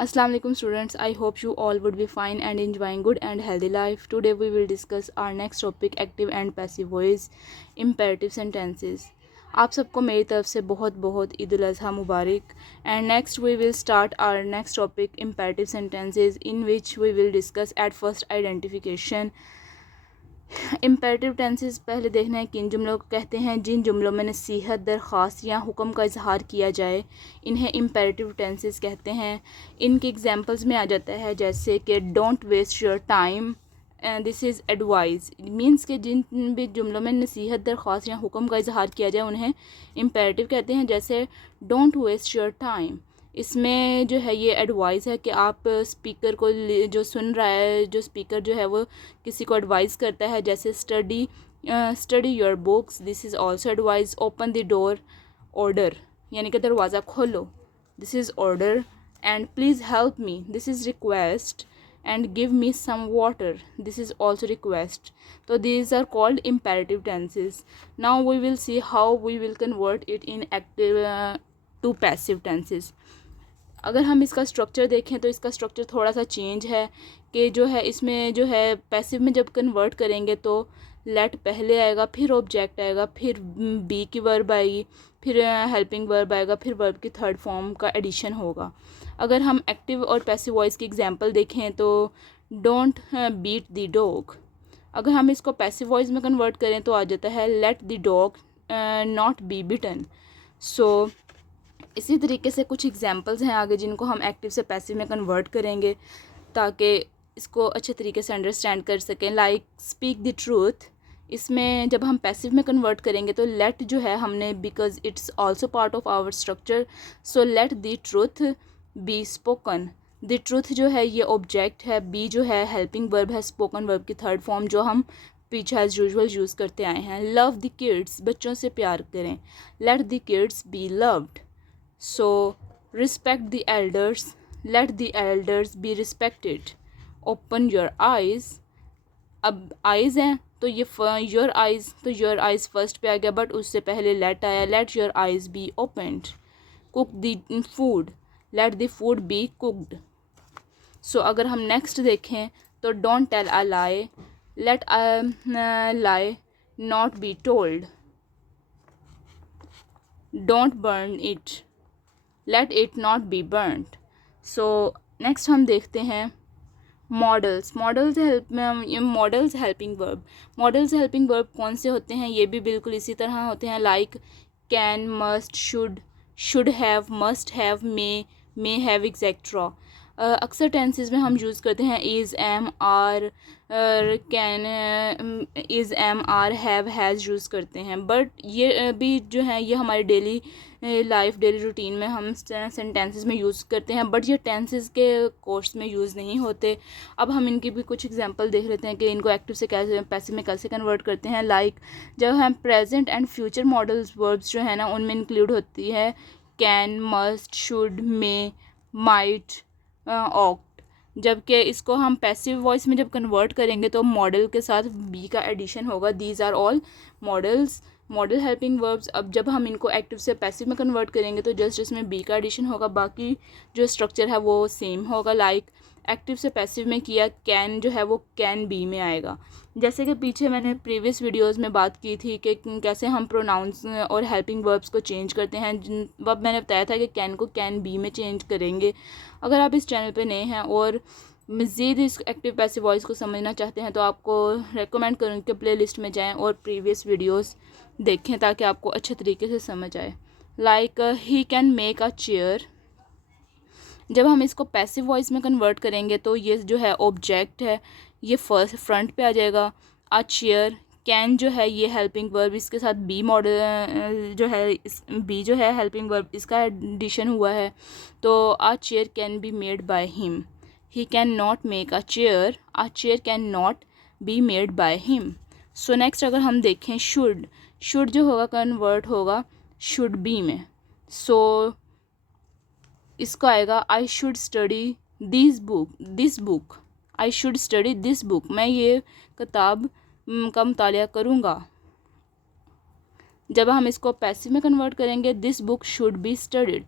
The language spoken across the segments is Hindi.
Assalamu alaikum students. I hope you all would be fine and enjoying good and healthy life. Today we will discuss our next topic, active and passive voice imperative sentences. आप सबको मेरी तरफ से बहुत बहुत ईद उल अज़हा मुबारक. And next we will start our next topic, imperative sentences, in which we will discuss at first identification. Imperative tenses पहले देखना है किन जुमलों को कहते हैं. जिन जुमलों में नसीहत, दरख्वास्त या हुक्म का इजहार किया जाए इन्हें इम्पेरेटिव टेंसेस कहते हैं. इनके एग्जांपल्स में आ जाता है जैसे कि don't waste your time, this is advice. Means के जिन भी जुमलों में नसीहत, दरख्वास्त या हुक्म का इजहार किया जाए उन्हें इम्पेरेटिव कहते हैं. जैसे डोंट वेस्ट योर टाइम, इसमें जो है ये एडवाइस है कि आप स्पीकर को जो सुन रहा है, जो स्पीकर जो है वो किसी को एडवाइस करता है. जैसे study your books, this is also advice. Open the door, order यानी कि दरवाज़ा खोलो, this is order. And please help me, this is request. And give me some water, this is also request. तो these are called imperative tenses. Now we will see how we will convert it in active to passive tenses. अगर हम इसका स्ट्रक्चर देखें तो इसका स्ट्रक्चर थोड़ा सा चेंज है कि जो है इसमें जो है पैसिव में जब कन्वर्ट करेंगे तो लेट पहले आएगा, फिर ऑब्जेक्ट आएगा, फिर बी की वर्ब आएगी, फिर हेल्पिंग वर्ब आएगा, फिर वर्ब की थर्ड फॉर्म का एडिशन होगा. अगर हम एक्टिव और पैसिव वॉइस की एग्जांपल देखें तो डोंट बीट द डॉग. अगर हम इसको पैसिव वॉइस में कन्वर्ट करें तो आ जाता है let the dog not be bitten. So इसी तरीके से कुछ एग्जांपल्स हैं आगे जिनको हम एक्टिव से पैसिव में कन्वर्ट करेंगे ताकि इसको अच्छे तरीके से अंडरस्टैंड कर सकें. लाइक स्पीक द ट्रूथ, इसमें जब हम पैसिव में कन्वर्ट करेंगे तो लेट जो है हमने, because it's also part of our structure, so let the truth be spoken. The truth जो है ये ऑब्जेक्ट है, बी जो है हेल्पिंग वर्ब है, स्पोकन वर्ब की थर्ड फॉर्म जो हम पीछे एज यूजुअल यूज़ करते आए हैं. लव द किड्स, बच्चों से प्यार करें, let the kids be loved. So respect the elders, let the elders be respected. Open your eyes, अब eyes हैं तो ये your eyes, तो your eyes फर्स्ट पे आ गया बट उससे पहले let आया, let your eyes be opened. Cook the food, let the food be cooked. So अगर हम नेक्स्ट देखें तो don't tell a lie, let a lie not be told. Don't burn it, let it not be burned. So next हम देखते हैं models. Models helping verb. Models helping verb कौन से होते हैं, ये भी बिल्कुल इसी तरह होते हैं. Like can, must, should have, must have, may have, etcetera. अक्सर टेंसेस में हम यूज़ करते हैं is, am, are, can, is, am, are, have, has use करते हैं. बट ये भी जो है ये हमारी डेली लाइफ, डेली रूटीन में हम सेंटेंसेस में यूज़ करते हैं, बट ये टेंसेस के कोर्स में यूज़ नहीं होते. अब हम इनकी भी कुछ एग्जांपल देख लेते हैं कि इनको एक्टिव से कैसे, पैसिव में कैसे कन्वर्ट करते हैं. लाइक जब हम present and future models verbs जो है ना उनमें इंक्लूड होती है can, must, should, may, might, oct. जबकि इसको हम पैसिव वॉइस में जब कन्वर्ट करेंगे तो मॉडल के साथ बी का एडिशन होगा. These are all modal helping verbs. अब जब हम इनको एक्टिव से पैसिव में कन्वर्ट करेंगे तो जस्ट इसमें बी का एडिशन होगा, बाकी जो स्ट्रक्चर है वो सेम होगा. लाइक एक्टिव से पैसिव में किया, कैन जो है वो कैन बी में आएगा. जैसे कि पीछे मैंने प्रीवियस वीडियोस में बात की थी कि कैसे हम प्रोनाउंस और हेल्पिंग वर्ब्स को चेंज करते हैं. वब मैंने बताया था कि कैन को कैन बी में चेंज करेंगे. अगर आप इस चैनल पे नए हैं और मज़ीद इस एक्टिव पैसिव वॉइस को समझना चाहते हैं तो आपको रेकमेंड करूँगी कि प्ले लिस्ट में जाएँ और प्रीवियस वीडियोज़ देखें ताकि आपको अच्छे तरीके से समझ आए. Like he can make a chair. जब हम इसको पैसिव वॉइस में कन्वर्ट करेंगे तो ये जो है ऑब्जेक्ट है, ये फर्स्ट फ्रंट पे आ जाएगा. अ चेयर, कैन जो है ये हेल्पिंग वर्ब, इसके साथ बी मॉडल जो है, इस बी जो है हेल्पिंग वर्ब, इसका एडिशन हुआ है. तो a chair can be made by him. He can not make a chair can not be made by him. So next अगर हम देखें शुड जो होगा कन्वर्ट होगा शुड बी में. सो इसको आएगा I should study this book. I should study this book, मैं ये किताब का मुतालिया करूँगा. जब हम इसको पैसिव में कन्वर्ट करेंगे this book should be studied,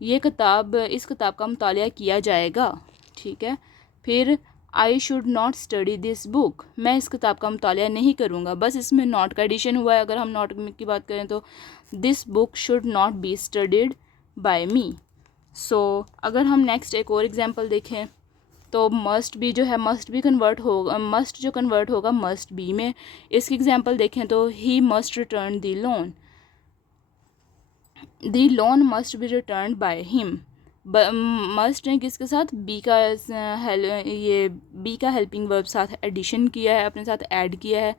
इस किताब का मुतालिया किया जाएगा, ठीक है। फिर आई should not study this book, मैं इस किताब का मुतालिया नहीं करूँगा, बस इसमें नॉट का एडिशन हुआ है। अगर हम नॉट की बात करें तो this book should not be studied by me. So अगर हम नेक्स्ट एक और एग्जांपल देखें तो मस्ट बी जो है, मस्ट बी कन्वर्ट होगा, मस्ट जो कन्वर्ट होगा मस्ट बी में। इसकी एग्जांपल देखें तो he must return the loan, the loan must be return by him. Must ने किसके साथ, बी का ये बी का हेल्पिंग वर्ब साथ एडिशन किया है, अपने साथ ऐड किया है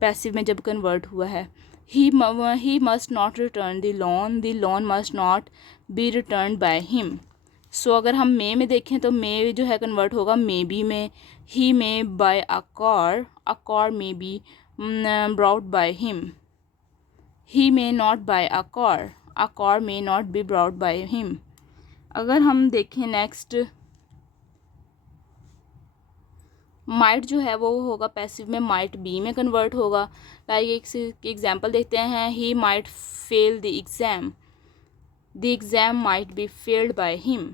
पैसिव में जब कन्वर्ट हुआ है। He must not return the loan must not be return by him. So अगर हम मे में देखें तो मे जो है कन्वर्ट होगा मे बी में। He may buy a car may be brought by him. He may not buy a car may not be brought by him. अगर हम देखें नेक्स्ट, माइट जो है वो होगा पैसिव में, माइट बी में कन्वर्ट होगा। लाइक एक एग्जांपल देखते हैं, he might fail the exam might be failed bye him.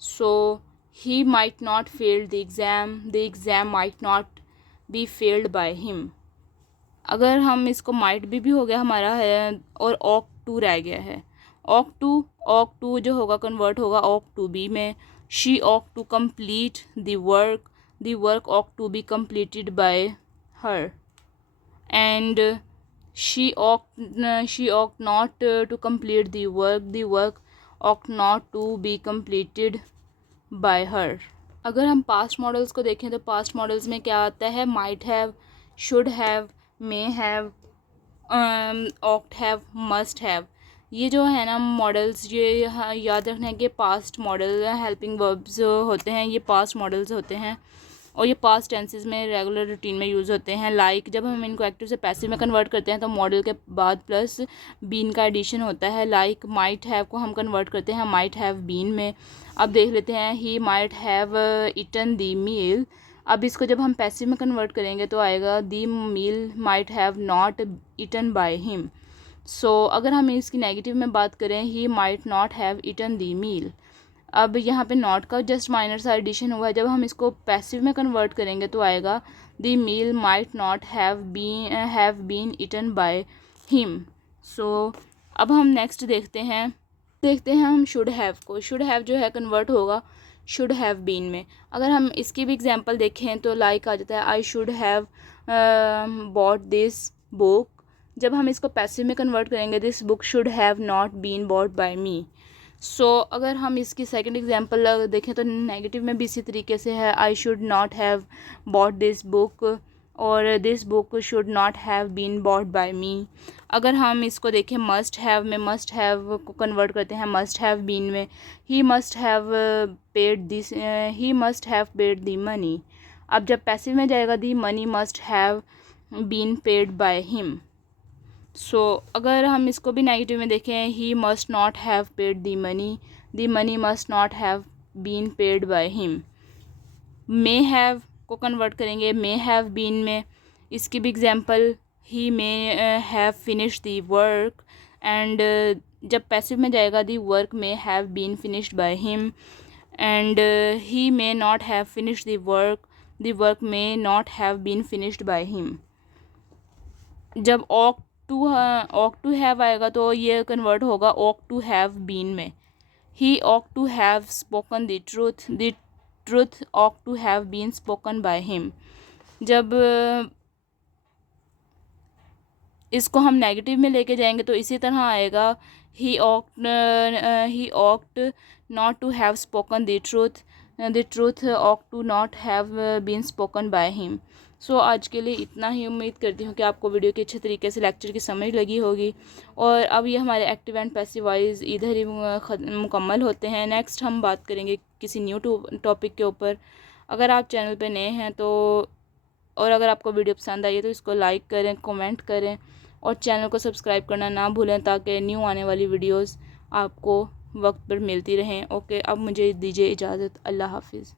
So he might not fail the exam might not be failed bye him. अगर हम इसको माइट भी हो गया हमारा है, और ऑक टू रह गया है। ऑक टू जो होगा कन्वर्ट होगा ऑक टू बी में। She ought to complete the work ought to be completed by her. And she ought not to complete the work ought not to be completed by her. अगर हम पास्ट मॉडल्स को देखें तो पास्ट मॉडल्स में क्या आता है, might have, should have, may have, oct have, must have. ये जो है ना मॉडल्स, ये याद रखना है कि पास्ट मॉडल हेल्पिंग वर्ब्स होते हैं, ये पास्ट मॉडल्स होते हैं और ये पास्ट टेंसेस में रेगुलर रूटीन में यूज़ होते हैं। लाइक जब हम इनको एक्टिव से पैसिव में कन्वर्ट करते हैं तो मॉडल के बाद प्लस बीन का एडिशन होता है। लाइक माइट हैव को हम कन्वर्ट करते हैं माइट हैव बीन में। अब देख लेते हैं, he might have eaten the meal. अब इसको जब हम पैसिव में कन्वर्ट करेंगे तो आएगा the meal might have not eaten by him. So अगर हम इसकी नेगेटिव में बात करें, he might not have eaten the meal. अब यहाँ पे नॉट का जस्ट माइनर सा एडिशन हुआ है, जब हम इसको पैसिव में कन्वर्ट करेंगे तो आएगा the meal might not have been eaten by him. So अब हम नेक्स्ट देखते हैं हम शुड हैव को। शुड हैव जो है कन्वर्ट होगा शुड हैव बीन में। अगर हम इसकी भी एग्जांपल देखें तो लाइक आ जाता है, I should have bought this book. जब हम इसको पैसिव में कन्वर्ट करेंगे, this book should have not been bought by me. So अगर हम इसकी सेकंड एग्जांपल देखें तो नेगेटिव में भी इसी तरीके से है, I should not have bought this book और this book should not have been bought by me. अगर हम इसको देखें मस्ट हैव में, मस्ट हैव को कन्वर्ट करते हैं मस्ट हैव बीन में। He must have paid the money. अब जब पैसिव में जाएगा, the money must have been paid by him. So अगर हम इसको भी नेगेटिव में देखें, he must not have paid the money must not have been paid by him. May have को कन्वर्ट करेंगे मे हैव बीन में। इसकी भी example, he may have finish the work. And जब पैसिव में जाएगा, the work may have been finished by him. And he may not have finish the work may not have been finished by him. जब ऑक टू हैव आएगा तो ये कन्वर्ट होगा ऑक टू हैव बीन में। He ought to have spoken the truth ought to have been spoken by him. जब इसको हम नेगेटिव में लेके जाएंगे तो इसी तरह आएगा, he ought not to have spoken the truth ought to not have been spoken by him. So आज के लिए इतना ही। उम्मीद करती हूँ कि आपको वीडियो की अच्छे तरीके से लेक्चर की समझ लगी होगी। और अब ये हमारे एक्टिव एंड पैसिव वॉइस इधर ही मुकम्मल होते हैं। नेक्स्ट हम बात करेंगे किसी न्यू टॉपिक के ऊपर। अगर आप चैनल पे नए हैं तो, और अगर आपको वीडियो पसंद आई है तो इसको लाइक करें, कमेंट करें और चैनल को सब्सक्राइब करना ना भूलें ताकि न्यू आने वाली वीडियोस आपको वक्त पर मिलती रहें। ओके, अब मुझे दीजिए इजाज़त। अल्लाह हाफिज़।